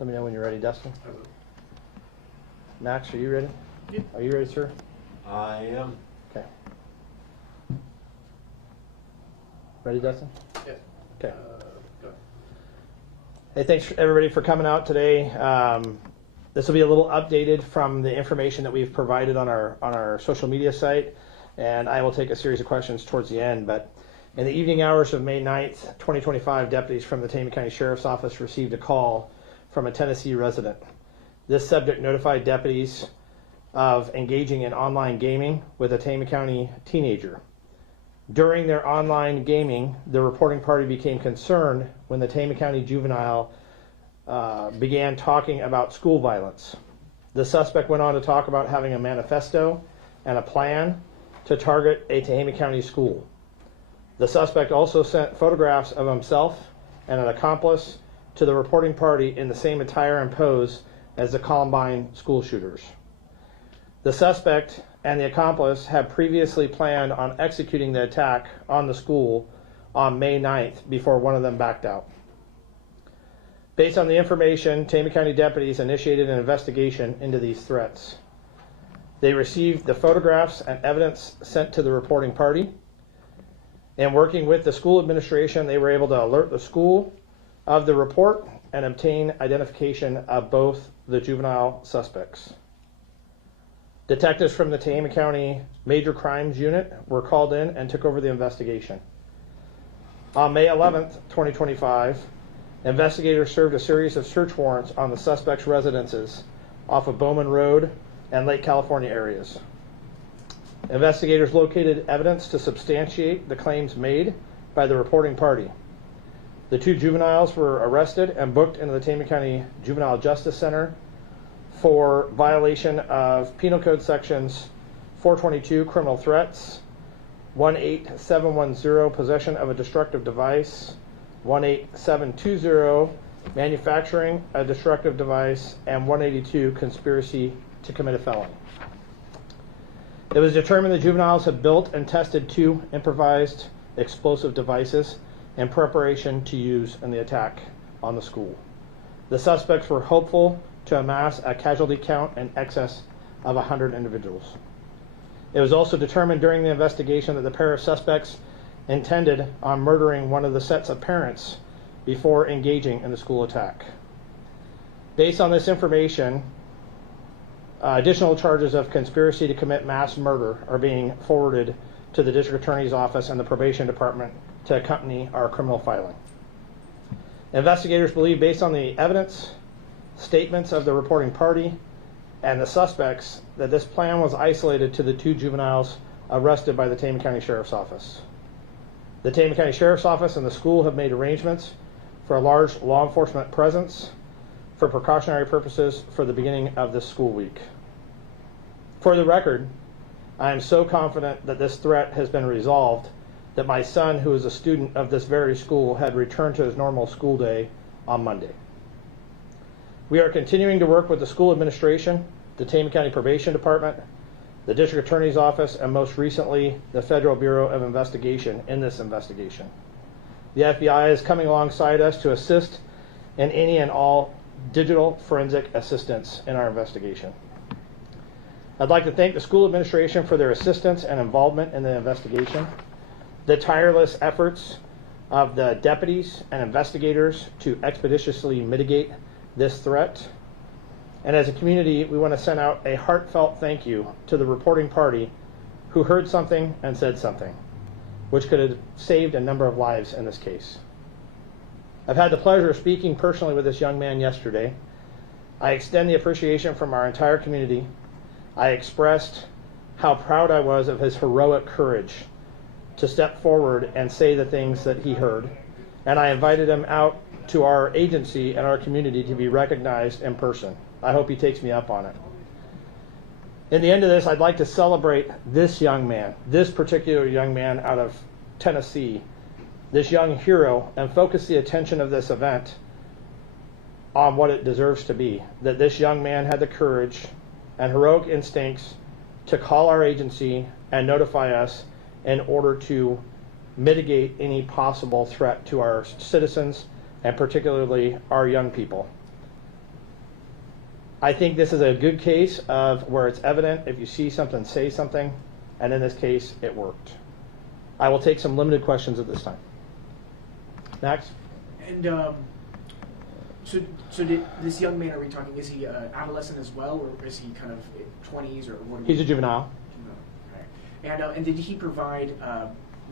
Let me know when you're ready, Dustin. Max, are you ready? Yeah. Are you ready, sir? I am. Okay. Ready, Dustin? Yes. Okay. Go. Hey, thanks everybody for coming out today. This will be a little updated from the information that we've provided on our social media site, and I will take a series of questions towards the end. But in the evening hours of May 9th, 2025, deputies from the Tehama County Sheriff's Office received a call from a Tennessee resident. This subject notified deputies of engaging in online gaming with a Tehama County teenager. During their online gaming, the reporting party became concerned when the Tehama County juvenile began talking about school violence. The suspect went on to talk about having a manifesto and a plan to target a Tehama County school. The suspect also sent photographs of himself and an accomplice to the reporting party in the same attire and pose as the Columbine school shooters. The suspect and the accomplice had previously planned on executing the attack on the school on May 9th before one of them backed out. Based on the information, Tehama County deputies initiated an investigation into these threats. They received the photographs and evidence sent to the reporting party, and working with the school administration, they were able to alert the school of the report and obtain identification of both the juvenile suspects. Detectives from the Tehama County Major Crimes Unit were called in and took over the investigation. On May 11th, 2025, investigators served a series of search warrants on the suspects' residences off of Bowman Road and Lake California areas. Investigators located evidence to substantiate the claims made by the reporting party. The two juveniles were arrested and booked into the Tehama County Juvenile Justice Center for violation of Penal Code Sections 422, criminal threats, 18710, possession of a destructive device, 18720, manufacturing a destructive device, and 182, conspiracy to commit a felony. It was determined the juveniles had built and tested two improvised explosive devices in preparation to use in the attack on the school. The suspects were hopeful to amass a casualty count in excess of 100 individuals. It was also determined during the investigation that the pair of suspects intended on murdering one of the sets of parents before engaging in the school attack. Based on this information, additional charges of conspiracy to commit mass murder are being forwarded to the District Attorney's Office and the Probation Department to accompany our criminal filing. Investigators believe, based on the evidence, statements of the reporting party, and the suspects, that this plan was isolated to the two juveniles arrested by the Tehama County Sheriff's Office. The Tehama County Sheriff's Office and the school have made arrangements for a large law enforcement presence for precautionary purposes for the beginning of this school week. For the record, I am so confident that this threat has been resolved that my son, who is a student of this very school, had returned to his normal school day on Monday. We are continuing to work with the school administration, the Tehama County Probation Department, the District Attorney's Office, and most recently, the Federal Bureau of Investigation in this investigation. The FBI is coming alongside us to assist in any and all digital forensic assistance in our investigation. I'd like to thank the school administration for their assistance and involvement in the investigation, the tireless efforts of the deputies and investigators to expeditiously mitigate this threat. And as a community, we want to send out a heartfelt thank you to the reporting party who heard something and said something, which could have saved a number of lives in this case. I've had the pleasure of speaking personally with this young man yesterday. I extend the appreciation from our entire community. I expressed how proud I was of his heroic courage to step forward and say the things that he heard. And I invited him out to our agency and our community to be recognized in person. I hope he takes me up on it. In the end of this, I'd like to celebrate this young man, this particular young man out of Tennessee, this young hero, and focus the attention of this event on what it deserves to be, that this young man had the courage and heroic instincts to call our agency and notify us in order to mitigate any possible threat to our citizens and particularly our young people. I think this is a good case of where it's evident. If you see something, say something. And in this case, it worked. I will take some limited questions at this time. Next. And so did this young man, are we talking, is he adolescent as well, or is he kind of 20s, or what? He's a juvenile. Okay. And did he provide,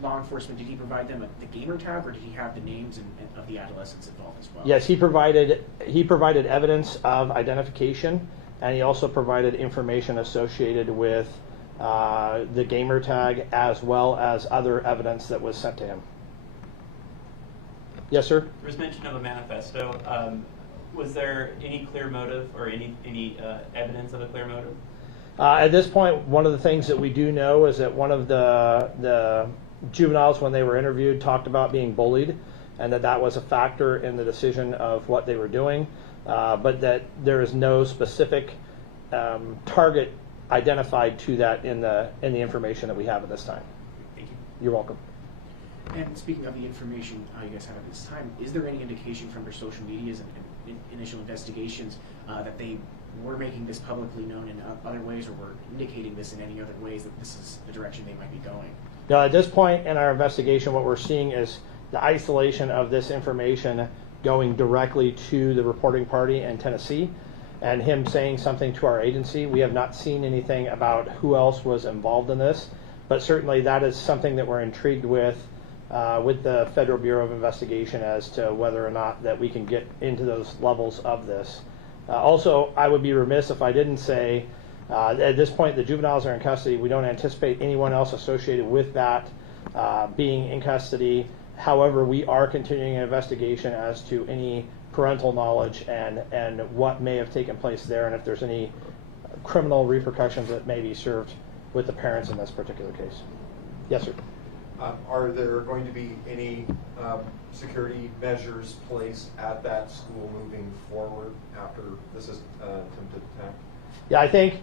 law enforcement, did he provide them the gamer tag, or did he have the names of the adolescents involved as well? Yes, he provided evidence of identification, and he also provided information associated with the gamer tag, as well as other evidence that was sent to him. Yes, sir? There was mention of a manifesto. Was there any clear motive or any evidence of a clear motive? At this point, one of the things that we do know is that one of the juveniles, when they were interviewed, talked about being bullied, and that was a factor in the decision of what they were doing, but that there is no specific target identified to that in the information that we have at this time. Thank you. You're welcome. And speaking of the information you guys have at this time, is there any indication from their social medias and initial investigations that they were making this publicly known in other ways, or were indicating this in any other ways that this is the direction they might be going? Now, at this point in our investigation, what we're seeing is the isolation of this information going directly to the reporting party in Tennessee, and him saying something to our agency. We have not seen anything about who else was involved in this, but certainly that is something that we're intrigued with the Federal Bureau of Investigation as to whether or not that we can get into those levels of this. Also, I would be remiss if I didn't say, at this point the juveniles are in custody. We don't anticipate anyone else associated with that being in custody. However, we are continuing an investigation as to any parental knowledge and what may have taken place there, and if there's any criminal repercussions that may be served with the parents in this particular case. Yes, sir. Are there going to be any security measures placed at that school moving forward after this is attempted attack? Yeah, I think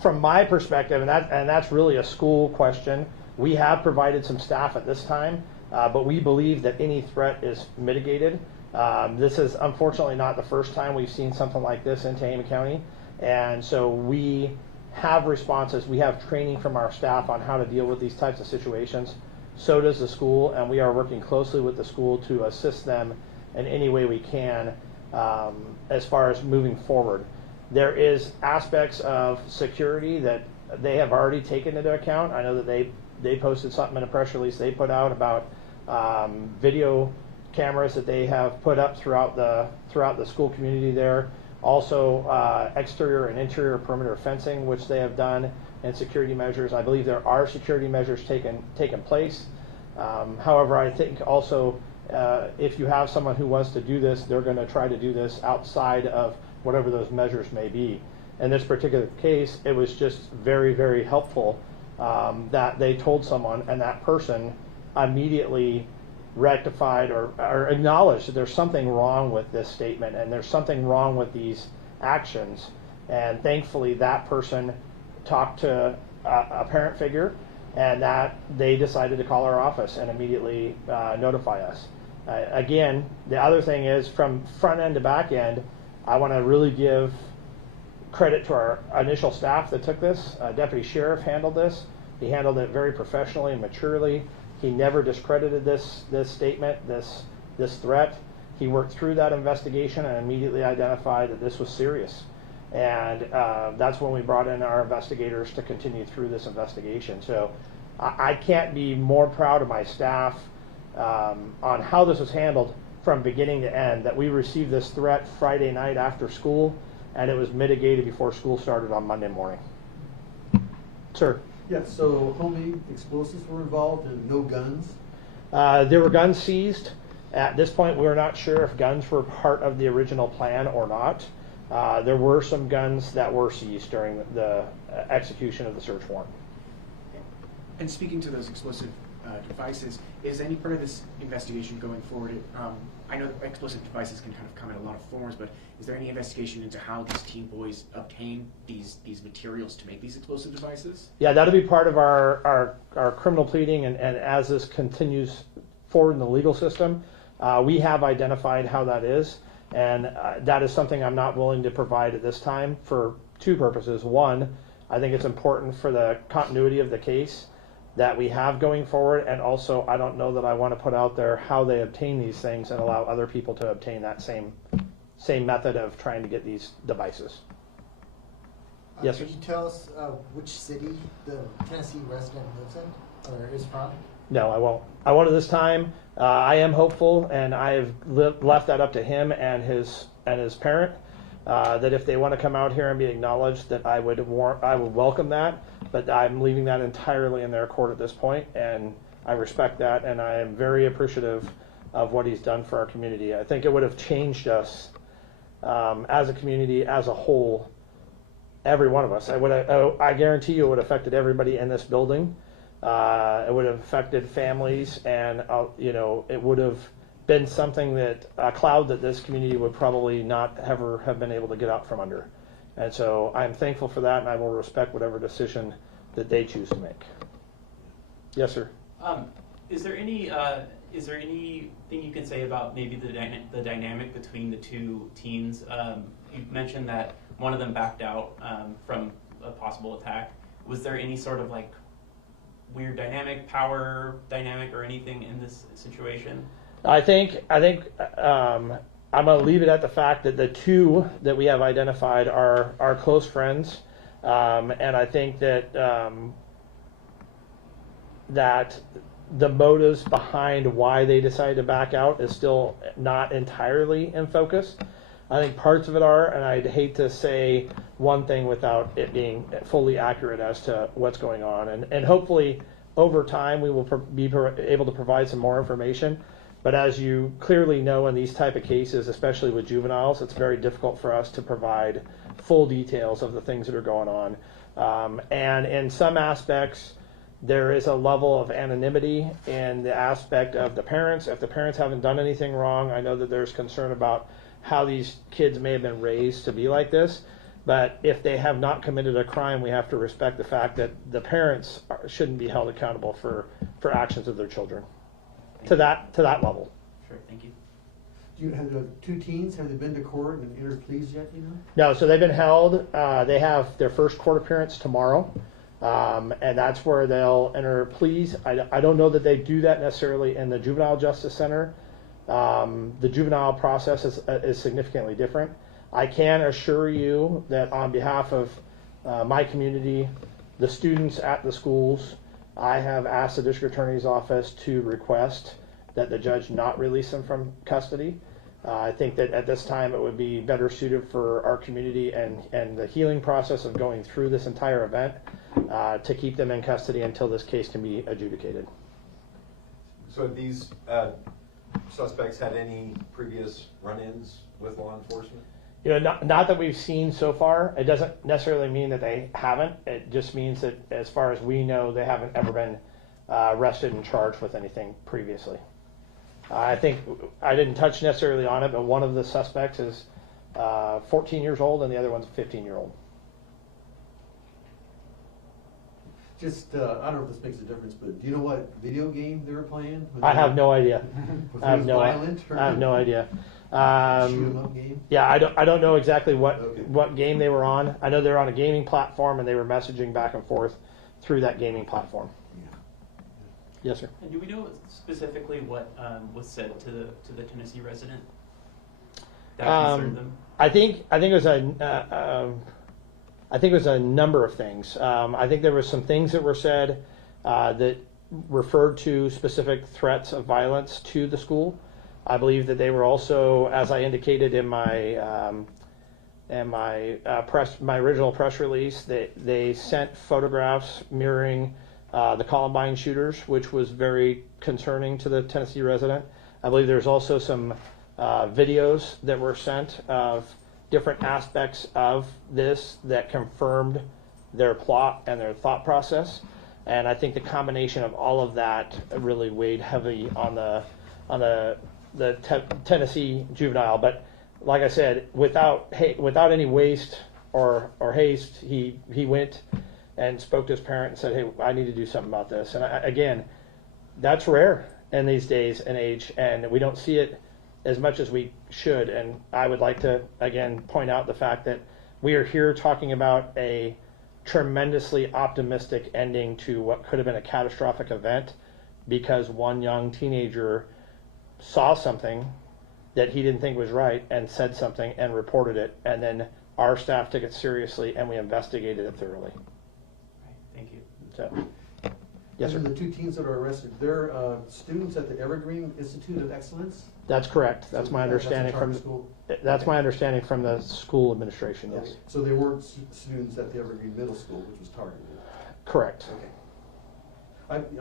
from my perspective, and that's really a school question, we have provided some staff at this time, but we believe that any threat is mitigated. This is unfortunately not the first time we've seen something like this in Tehama County, and so we have responses. We have training from our staff on how to deal with these types of situations. So does the school, and we are working closely with the school to assist them in any way we can as far as moving forward. There is aspects of security that they have already taken into account. I know that they posted something in a press release they put out about video cameras that they have put up throughout the school community there. Also, exterior and interior perimeter fencing, which they have done, and security measures. I believe there are security measures taken place. However, I think also if you have someone who wants to do this, they're going to try to do this outside of whatever those measures may be. In this particular case, it was just very, very helpful that they told someone, and that person immediately rectified or acknowledged that there's something wrong with this statement and there's something wrong with these actions. And thankfully, that person talked to a parent figure, and that they decided to call our office and immediately notify us. Again, the other thing is, from front end to back end, I want to really give credit to our initial staff that took this. Deputy Sheriff handled this. He handled it very professionally and maturely. He never discredited this statement, this threat. He worked through that investigation and immediately identified that this was serious. And that's when we brought in our investigators to continue through this investigation. So I can't be more proud of my staff on how this was handled from beginning to end, that we received this threat Friday night after school, and it was mitigated before school started on Monday morning. Sir? Yes, so homemade explosives were involved and no guns? There were guns seized. At this point, we're not sure if guns were part of the original plan or not. There were some guns that were seized during the execution of the search warrant. And speaking to those explosive devices, is any part of this investigation going forward? I know that explosive devices can kind of come in a lot of forms, but is there any investigation into how these teen boys obtain these materials to make these explosive devices? Yeah, that'll be part of our criminal pleading, and as this continues forward in the legal system, we have identified how that is. And that is something I'm not willing to provide at this time for two purposes. One, I think it's important for the continuity of the case that we have going forward, and also I don't know that I want to put out there how they obtain these things and allow other people to obtain that same method of trying to get these devices. Yes, sir. Can you tell us which city the Tennessee resident lives in or is from? No, I won't. I won't at this time. I am hopeful, and I have left that up to him and his parent. That if they want to come out here and be acknowledged, that I would welcome that. But I'm leaving that entirely in their court at this point, and I respect that, and I am very appreciative of what he's done for our community. I think it would have changed us as a community, as a whole, every one of us. I guarantee you it would have affected everybody in this building. It would have affected families, and it would have been something that a cloud that this community would probably not ever have been able to get out from under. And so I'm thankful for that, and I will respect whatever decision that they choose to make. Yes, sir. Is there anything you can say about maybe the dynamic between the two teens? You mentioned that one of them backed out from a possible attack. Was there any sort of like weird dynamic, power dynamic, or anything in this situation? I think I'm going to leave it at the fact that the two that we have identified are close friends, and I think that that the motives behind why they decided to back out is still not entirely in focus. I think parts of it are, and I'd hate to say one thing without it being fully accurate as to what's going on. And hopefully over time we will be able to provide some more information. But as you clearly know in these type of cases, especially with juveniles, it's very difficult for us to provide full details of the things that are going on. And in some aspects, there is a level of anonymity in the aspect of the parents. If the parents haven't done anything wrong, I know that there's concern about how these kids may have been raised to be like this. But if they have not committed a crime, we have to respect the fact that the parents shouldn't be held accountable for actions of their children. To that level. Sure, thank you. Do you have the two teens, have they been to court and entered pleas yet, you know? No, so they've been held. They have their first court appearance tomorrow. And that's where they'll enter pleas. I don't know that they do that necessarily in the Juvenile Justice Center. The juvenile process is significantly different. I can assure you that on behalf of my community, the students at the schools, I have asked the district attorney's office to request that the judge not release them from custody. I think that at this time it would be better suited for our community and the healing process of going through this entire event to keep them in custody until this case can be adjudicated. So have these suspects had any previous run-ins with law enforcement? Not that we've seen so far. It doesn't necessarily mean that they haven't. It just means that as far as we know, they haven't ever been arrested and charged with anything previously. I think I didn't touch necessarily on it, but one of the suspects is 14 years old and the other one's a 15-year-old. Just, I don't know if this makes a difference, but do you know what video game they were playing? I have no idea. Was I have it no violent? I have no idea. Shoot 'em up game? Yeah, I don't know exactly Okay. what game they were on. I know they were on a gaming platform and they were messaging back and forth through that gaming platform. Yeah. Yes, sir. And do we know specifically what was said to the Tennessee resident that concerned them? I think it was a number of things. I think there were some things that were said that referred to specific threats of violence to the school. I believe that they were also, as I indicated in my original press release, they sent photographs mirroring the Columbine shooters, which was very concerning to the Tennessee resident. I believe there's also some videos that were sent of different aspects of this that confirmed their plot and their thought process. And I think the combination of all of that really weighed heavily on the Tennessee juvenile. But like I said, without any waste or haste, he went and spoke to his parent and said, "Hey, I need to do something about this." And again, that's rare in these days and age, and we don't see it as much as we should. And I would like to, again, point out the fact that we are here talking about a tremendously optimistic ending to what could have been a catastrophic event because one young teenager saw something that he didn't think was right and said something and reported it. And then our staff took it seriously and we investigated it thoroughly. Right, thank you. So, yes, sir. And the 2 teens that are arrested, they're students at the Evergreen Institute of Excellence? That's correct. That's my That's a understanding charter from school? that's Okay. my understanding from the school administration. Yes, Okay. So they weren't students at the Evergreen Middle School, which was targeted? correct. Okay.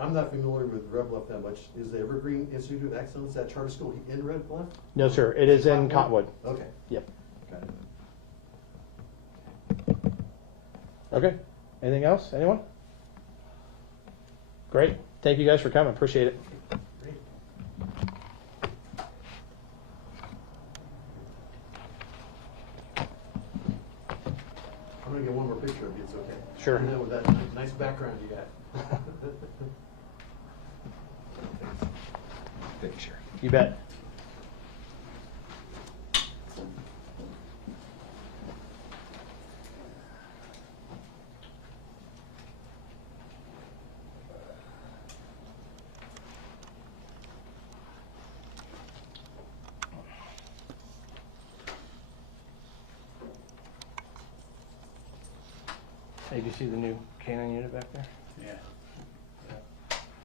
I'm not familiar with Red Bluff that much. Is the Evergreen Institute of Excellence that charter school in Red Bluff? No, sir. It is in Cottonwood. Okay. Yep. Got it. Okay. Anything else? Anyone? Great. Thank you guys for coming. Appreciate it. Great. I'm gonna get one more picture of you, it's okay? Sure. You know, with that nice background you got. Picture. You bet. Hey, do you see the new Kain unit back there?